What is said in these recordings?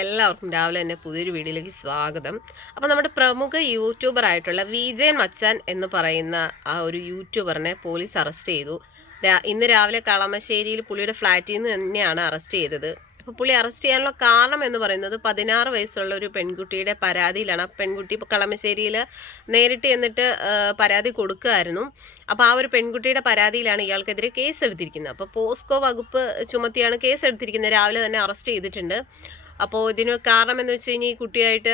എല്ലാവർക്കും രാവിലെ തന്നെ പുതിയൊരു വീഡിയോയിലേക്ക് സ്വാഗതം. അപ്പോൾ നമ്മുടെ പ്രമുഖ യൂട്യൂബർ ആയിട്ടുള്ള വിജയൻ മച്ചാൻ എന്ന് പറയുന്ന ആ ഒരു യൂട്യൂബറിനെ പോലീസ് അറസ്റ്റ് ചെയ്തു. ഇന്ന് രാവിലെ കളമശ്ശേരിയിൽ പുള്ളിയുടെ ഫ്ലാറ്റിൽ നിന്ന് തന്നെയാണ് അറസ്റ്റ് ചെയ്തത്. അപ്പോൾ പുള്ളി അറസ്റ്റ് ചെയ്യാനുള്ള കാരണം എന്ന് പറയുന്നത് പതിനാറ് വയസ്സുള്ള ഒരു പെൺകുട്ടിയുടെ പരാതിയിലാണ്. ആ പെൺകുട്ടി കളമശ്ശേരിയിൽ നേരിട്ട് എന്നിട്ട് പരാതി കൊടുക്കുകയായിരുന്നു അപ്പോൾ ആ ഒരു പെൺകുട്ടിയുടെ പരാതിയിലാണ് ഇയാൾക്കെതിരെ കേസ് എടുത്തിരിക്കുന്നത് അപ്പോൾ പോസ്കോ വകുപ്പ് ചുമത്തിയാണ് കേസ് എടുത്തിരിക്കുന്നത് രാവിലെ തന്നെ അറസ്റ്റ് ചെയ്തിട്ടുണ്ട്. അപ്പോൾ ഇതിന് കാരണം എന്ന് വെച്ച് കഴിഞ്ഞാൽ ഈ കുട്ടിയായിട്ട്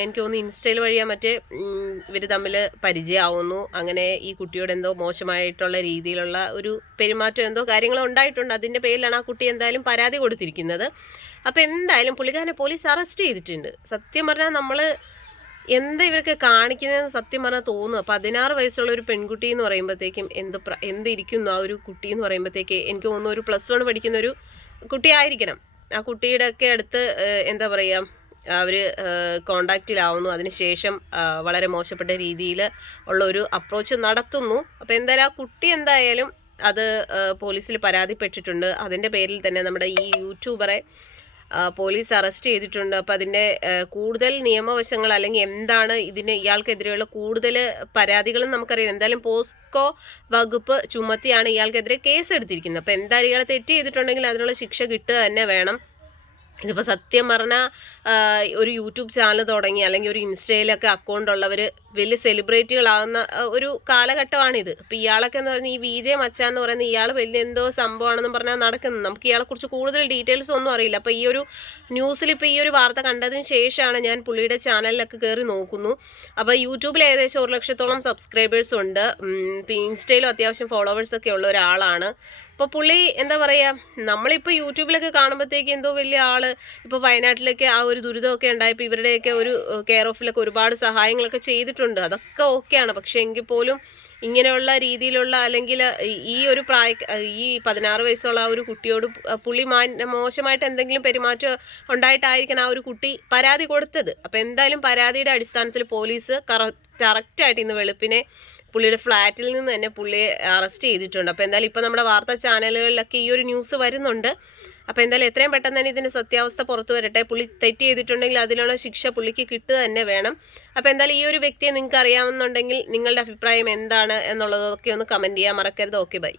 എനിക്ക് തോന്നുന്നു ഇൻസ്റ്റയിൽ വഴിയാ മറ്റേ ഇവർ തമ്മിൽ പരിചയമാവുന്നു അങ്ങനെ ഈ കുട്ടിയോട് എന്തോ മോശമായിട്ടുള്ള രീതിയിലുള്ള ഒരു പെരുമാറ്റം എന്തോ കാര്യങ്ങൾ ഉണ്ടായിട്ടുണ്ട്. അതിന്റെ പേരിലാണ് ആ കുട്ടി എന്തായാലും പരാതി കൊടുത്തിരിക്കുന്നത്. അപ്പോൾ എന്തായാലും പുള്ളിക്കാരനെ പോലീസ് അറസ്റ്റ് ചെയ്തിട്ടുണ്ട്. സത്യം പറഞ്ഞാൽ നമ്മൾ എന്താ ഇവർക്ക് കാണിക്കുന്നതെന്ന് സത്യം പറഞ്ഞാൽ തോന്നുക പതിനാറ് വയസ്സുള്ള ഒരു പെൺകുട്ടി എന്ന് പറയുമ്പോഴത്തേക്കും എന്ത് എന്തിരിക്കുന്നു ആ ഒരു കുട്ടി എന്ന് പറയുമ്പോഴത്തേക്ക് എനിക്ക് തോന്നുന്നു ഒരു പ്ലസ് വൺ പഠിക്കുന്ന ഒരു കുട്ടിയായിരിക്കണം ആ കുട്ടിയുടെ ഒക്കെ അടുത്ത് എന്താ പറയുക അവർ കോണ്ടാക്റ്റിലാവുന്നു. അതിനുശേഷം വളരെ മോശപ്പെട്ട രീതിയിൽ ഉള്ള ഒരു അപ്രോച്ച് നടത്തുന്നു. അപ്പോൾ എന്തായാലും ആ കുട്ടി എന്തായാലും അത് പോലീസിൽ പരാതിപ്പെട്ടിട്ടുണ്ട്. അതിന്റെ പേരിൽ തന്നെ നമ്മുടെ ഈ യൂട്യൂബറെ പോലീസ് അറസ്റ്റ് ചെയ്തിട്ടുണ്ട്. അപ്പോൾ അതിന്റെ കൂടുതൽ നിയമവശങ്ങൾ അല്ലെങ്കിൽ എന്താണ് ഇതിന് ഇയാൾക്കെതിരെയുള്ള കൂടുതൽ പരാതികളും നമുക്കറിയാം. എന്തായാലും പോസ്കോ വകുപ്പ് ചുമത്തിയാണ് ഇയാൾക്കെതിരെ കേസ് എടുത്തിരിക്കുന്നത് അപ്പോൾ എന്തായാലും ഇയാളെ തെറ്റ് ചെയ്തിട്ടുണ്ടെങ്കിൽ അതിനുള്ള ശിക്ഷ കിട്ടുക തന്നെ വേണം. ഇതിപ്പോൾ സത്യം പറഞ്ഞാൽ ഒരു യൂട്യൂബ് ചാനൽ തുടങ്ങി അല്ലെങ്കിൽ ഒരു ഇൻസ്റ്റയിലൊക്കെ അക്കൗണ്ട് ഉള്ളവർ വലിയ സെലിബ്രിറ്റികളാവുന്ന ഒരു കാലഘട്ടമാണിത്. അപ്പോൾ ഇയാളൊക്കെ എന്ന് പറഞ്ഞാൽ ഈ വി ജെ മച്ചാൻ എന്ന് പറയുന്ന ഇയാൾ വലിയ എന്തോ സംഭവമാണെന്ന് പറഞ്ഞാൽ നടക്കുന്നത്. നമുക്ക് ഇയാളെക്കുറിച്ച് കൂടുതൽ ഡീറ്റെയിൽസ് ഒന്നും അറിയില്ല. അപ്പോൾ ഈ ഒരു ന്യൂസിൽ ഇപ്പോൾ ഈ ഒരു വാർത്ത കണ്ടതിന് ശേഷമാണ് ഞാൻ പുള്ളിയുടെ ചാനലിലൊക്കെ കയറി നോക്കുന്നു. അപ്പോൾ യൂട്യൂബിൽ ഏകദേശം ഒരു ലക്ഷത്തോളം സബ്സ്ക്രൈബേഴ്സ് ഉണ്ട്. ഇൻസ്റ്റയിലും അത്യാവശ്യം ഫോളോവേഴ്സൊക്കെ ഉള്ള ഒരാളാണ്. ഇപ്പോൾ പുള്ളി എന്താ പറയുക നമ്മളിപ്പോൾ യൂട്യൂബിലൊക്കെ കാണുമ്പോഴത്തേക്ക് എന്തോ വലിയ ആൾ ഇപ്പോൾ വയനാട്ടിലൊക്കെ ആ ഒരു ദുരിതമൊക്കെ ഉണ്ടായപ്പോൾ ഇവരുടെയൊക്കെ ഒരു കെയർ ഓഫിലൊക്കെ ഒരുപാട് സഹായങ്ങളൊക്കെ ചെയ്തിട്ടുണ്ട്. അതൊക്കെ ഓക്കെയാണ് പക്ഷേ എങ്കിൽ പോലും ഇങ്ങനെയുള്ള രീതിയിലുള്ള അല്ലെങ്കിൽ ഈ ഒരു പ്രായ ഈ പതിനാറ് വയസ്സുള്ള ആ ഒരു കുട്ടിയോട് പുള്ളി മാ മോശമായിട്ട് എന്തെങ്കിലും പെരുമാറ്റം ഉണ്ടായിട്ടായിരിക്കണം ആ ഒരു കുട്ടി പരാതി കൊടുത്തത്. അപ്പോൾ എന്തായാലും പരാതിയുടെ അടിസ്ഥാനത്തിൽ പോലീസ് കറ കറക്റ്റായിട്ട് ഇന്ന് വെളുപ്പിനെ പുള്ളിയുടെ ഫ്ലാറ്റിൽ നിന്ന് തന്നെ പുള്ളിയെ അറസ്റ്റ് ചെയ്തിട്ടുണ്ട്. അപ്പോൾ എന്തായാലും ഇപ്പോൾ നമ്മുടെ വാർത്താ ചാനലുകളിലൊക്കെ ഈ ഒരു ന്യൂസ് വരുന്നുണ്ട്. അപ്പോൾ എന്തായാലും എത്രയും പെട്ടെന്ന് തന്നെ ഇതിന്റെ സത്യാവസ്ഥ പുറത്തു വരട്ടെ. പുള്ളി തെറ്റ് ചെയ്തിട്ടുണ്ടെങ്കിൽ അതിനുള്ള ശിക്ഷ പുള്ളിക്ക് കിട്ടുക തന്നെ വേണം. അപ്പോൾ എന്തായാലും ഈ ഒരു വ്യക്തിയെ നിങ്ങൾക്ക് അറിയാമെന്നുണ്ടെങ്കിൽ നിങ്ങളുടെ അഭിപ്രായം എന്താണ് എന്നുള്ളതൊക്കെ ഒന്ന് കമന്റ് ചെയ്യാൻ മറക്കരുത്. Okay bye